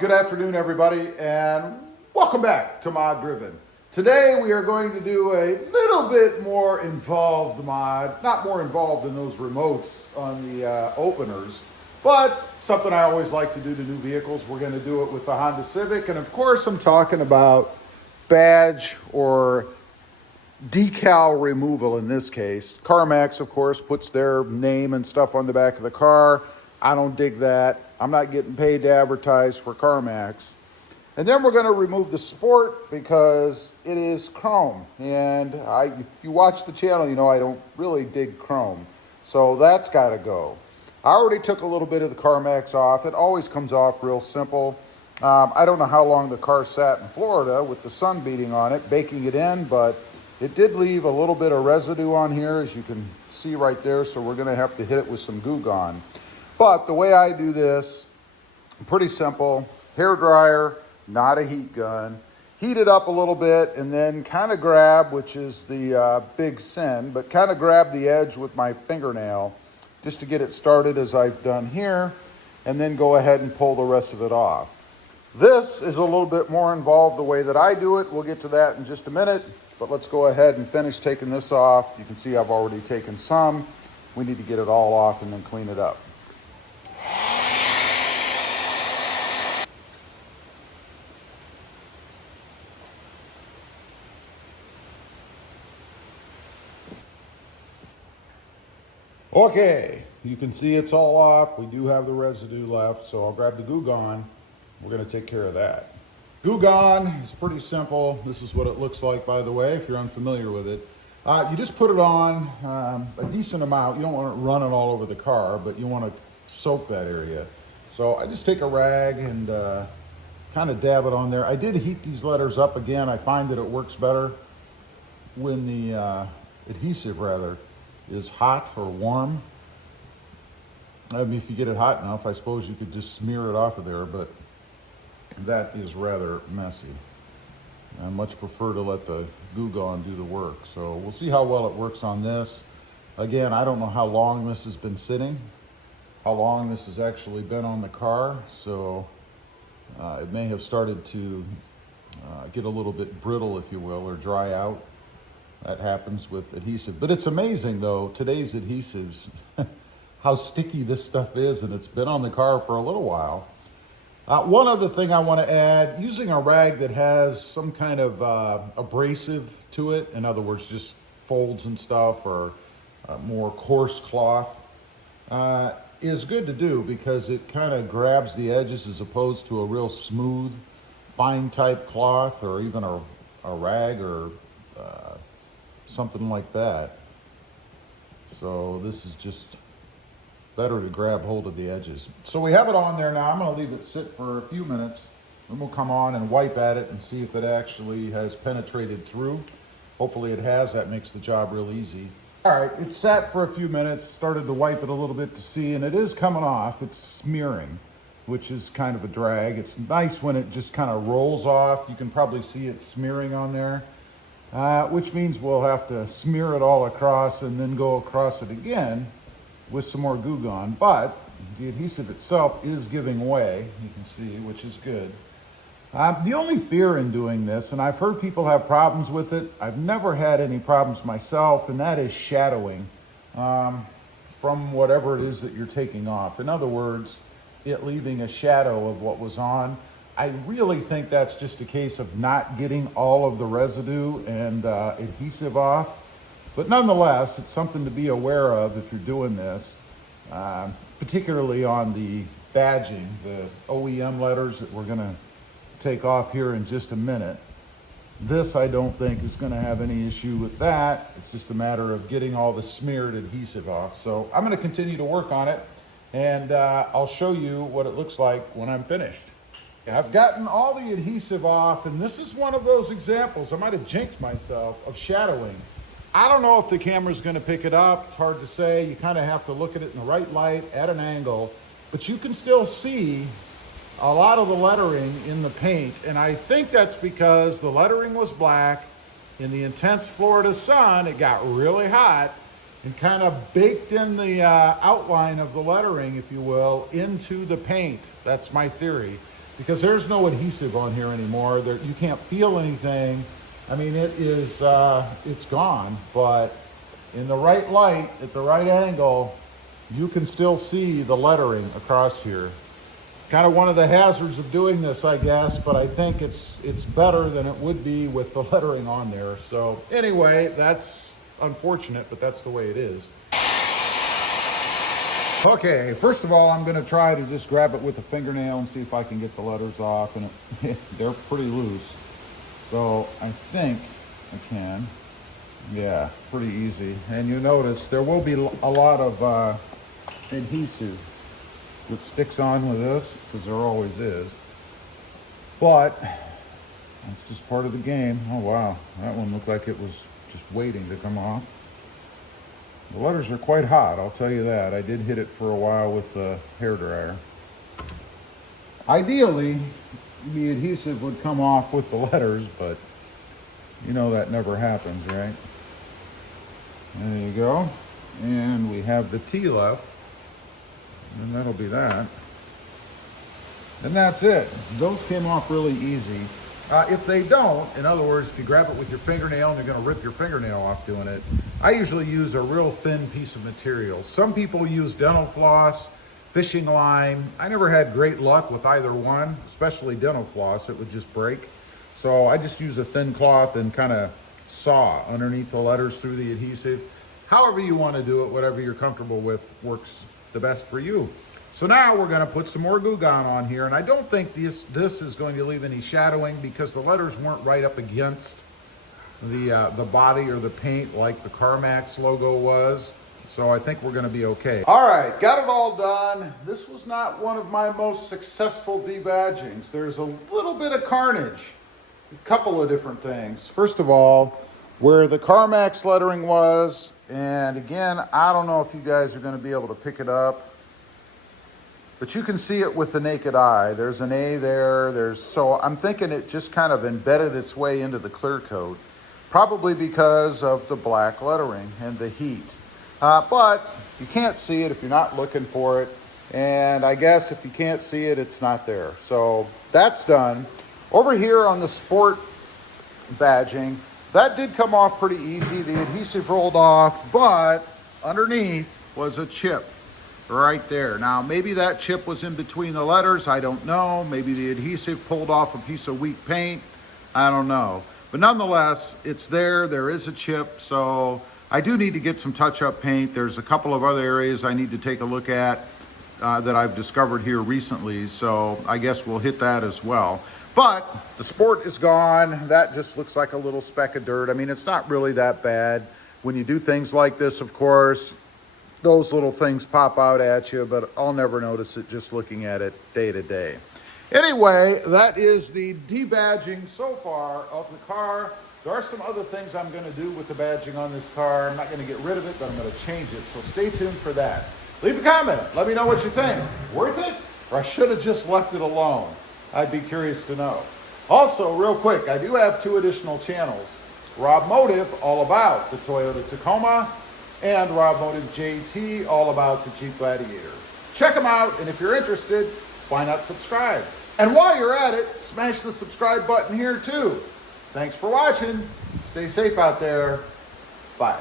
Good afternoon, everybody, and welcome back to Mod Driven. Today we are going to do a little bit more involved mod, not more involved in those remotes on the openers, but something I always like to do to new vehicles. We're going to do it with the Honda Civic, and of course I'm talking about badge or decal removal in this case. CarMax, of course, puts their name and stuff on the back of the car. I don't dig that. I'm not getting paid to advertise for CarMax. And then we're going to remove the Sport because it is chrome. And if you watch the channel, you know I don't really dig chrome. So that's got to go. I already took a little bit of the CarMax off. It always comes off real simple. I don't know how long the car sat in Florida with the sun beating on it, baking it in, but it did leave a little bit of residue on here, as you can see right there. So we're going to have to hit it with some Goo Gone. But the way I do this, pretty simple. Hair dryer, not a heat gun. Heat it up a little bit and then kind of grab, which is the big sin, but kind of grab the edge with my fingernail just to get it started as I've done here, and then go ahead and pull the rest of it off. This is a little bit more involved the way that I do it. We'll get to that in just a minute, but let's go ahead and finish taking this off. You can see I've already taken some. We need to get it all off and then clean it up. Okay, you can see it's all off. We do have the residue left, so I'll grab the Goo Gone. We're going to take care of that. Goo Gone is pretty simple. This is what it looks like, by the way, if you're unfamiliar with it. You just put it on a decent amount. You don't want it running all over the car, but you want to soak that area. So I just take a rag and kind of dab it on there. I did heat these letters up again. I find that it works better when the adhesive, is hot or warm. I mean, if you get it hot enough, I suppose you could just smear it off of there, but that is rather messy. I much prefer to let the Goo Gone do the work. So we'll see how well it works on this. Again, I don't know how long this has been sitting, how long this has actually been on the car. So it may have started to get a little bit brittle, if you will, or dry out. That happens with adhesive. But it's amazing, though, today's adhesives, how sticky this stuff is, and it's been on the car for a little while. One other thing I want to add, using a rag that has some kind of abrasive to it, in other words, just folds and stuff, or more coarse cloth, is good to do because it kind of grabs the edges as opposed to a real smooth, fine type cloth, or even a rag or something like that. So this is just better to grab hold of the edges. So we have it on there now. I'm going to leave it sit for a few minutes. Then we'll come on and wipe at it and see if it actually has penetrated through. Hopefully it has. That makes the job real easy. All right, it sat for a few minutes. Started to wipe it a little bit to see, and it is coming off. It's smearing, which is kind of a drag. It's nice when it just kind of rolls off. You can probably see it smearing on there. Which means we'll have to smear it all across and then go across it again with some more Goo Gone. But the adhesive itself is giving way, you can see, which is good. The only fear in doing this, and I've heard people have problems with it, I've never had any problems myself, and that is shadowing from whatever it is that you're taking off. In other words, it leaving a shadow of what was on. I really think that's just a case of not getting all of the residue and adhesive off. But nonetheless, it's something to be aware of if you're doing this, particularly on the badging, the OEM letters that we're going to take off here in just a minute. This, I don't think, is going to have any issue with that. It's just a matter of getting all the smeared adhesive off. So I'm going to continue to work on it, and I'll show you what it looks like when I'm finished. I've gotten all the adhesive off, and this is one of those examples, I might have jinxed myself, of shadowing. I don't know if the camera's going to pick it up. It's hard to say. You kind of have to look at it in the right light at an angle, but you can still see a lot of the lettering in the paint, and I think that's because the lettering was black. In the intense Florida sun, it got really hot and kind of baked in the outline of the lettering, if you will, into the paint. That's my theory. because there's no adhesive on here anymore. You can't feel anything. I mean, it's gone, but in the right light, at the right angle, you can still see the lettering across here. Kind of one of the hazards of doing this, I guess, but I think it's better than it would be with the lettering on there. So anyway, that's unfortunate, but that's the way it is. Okay, first of all, I'm gonna try to just grab it with a fingernail and see if I can get the letters off, and they're pretty loose. So I think I can. Yeah, pretty easy. And you notice there will be a lot of adhesive that sticks on with this, because there always is. But that's just part of the game. Oh wow, that one looked like it was just waiting to come off. The letters are quite hot, I'll tell you that. I did hit it for a while with the hairdryer. Ideally, the adhesive would come off with the letters, but you know that never happens, right? There you go. And we have the T left. And that'll be that. And that's it. Those came off really easy. If they don't, in other words, if you grab it with your fingernail and you're going to rip your fingernail off doing it, I usually use a real thin piece of material. Some people use dental floss, fishing line. I never had great luck with either one, especially dental floss. It would just break. So I just use a thin cloth and kind of saw underneath the letters through the adhesive. However you want to do it, whatever you're comfortable with works the best for you. So now we're going to put some more Goo Gone on here, and I don't think this is going to leave any shadowing because the letters weren't right up against the body or the paint like the CarMax logo was. So I think we're going to be okay. All right, got it all done. This was not one of my most successful debadgings. There's a little bit of carnage, a couple of different things. First of all, where the CarMax lettering was, and again, I don't know if you guys are going to be able to pick it up, but you can see it with the naked eye. There's an A there. So I'm thinking it just kind of embedded its way into the clear coat, probably because of the black lettering and the heat. But you can't see it if you're not looking for it. And I guess if you can't see it, it's not there. So that's done. Over here on the sport badging, that did come off pretty easy. The adhesive rolled off, but underneath was a chip right there. Now, maybe that chip was in between the letters. I don't know. Maybe the adhesive pulled off a piece of weak paint. I don't know. But nonetheless, it's there. There is a chip. So I do need to get some touch-up paint. There's a couple of other areas I need to take a look at that I've discovered here recently. So I guess we'll hit that as well. But the sport is gone. That just looks like a little speck of dirt. I mean, it's not really that bad. When you do things like this, of course, those little things pop out at you, but I'll never notice it just looking at it day to day. Anyway, that is the debadging so far of the car. There are some other things I'm going to do with the badging on this car. I'm not going to get rid of it, but I'm going to change it. So stay tuned for that. Leave a comment. Let me know what you think. Worth it? Or I should have just left it alone? I'd be curious to know. Also, real quick, I do have 2 additional channels. Rob Motive, all about the Toyota Tacoma, and Rob Motive JT, all about the Jeep Gladiator. Check them out, and if you're interested, why not subscribe? And while you're at it, smash the subscribe button here too. Thanks for watching. Stay safe out there. Bye.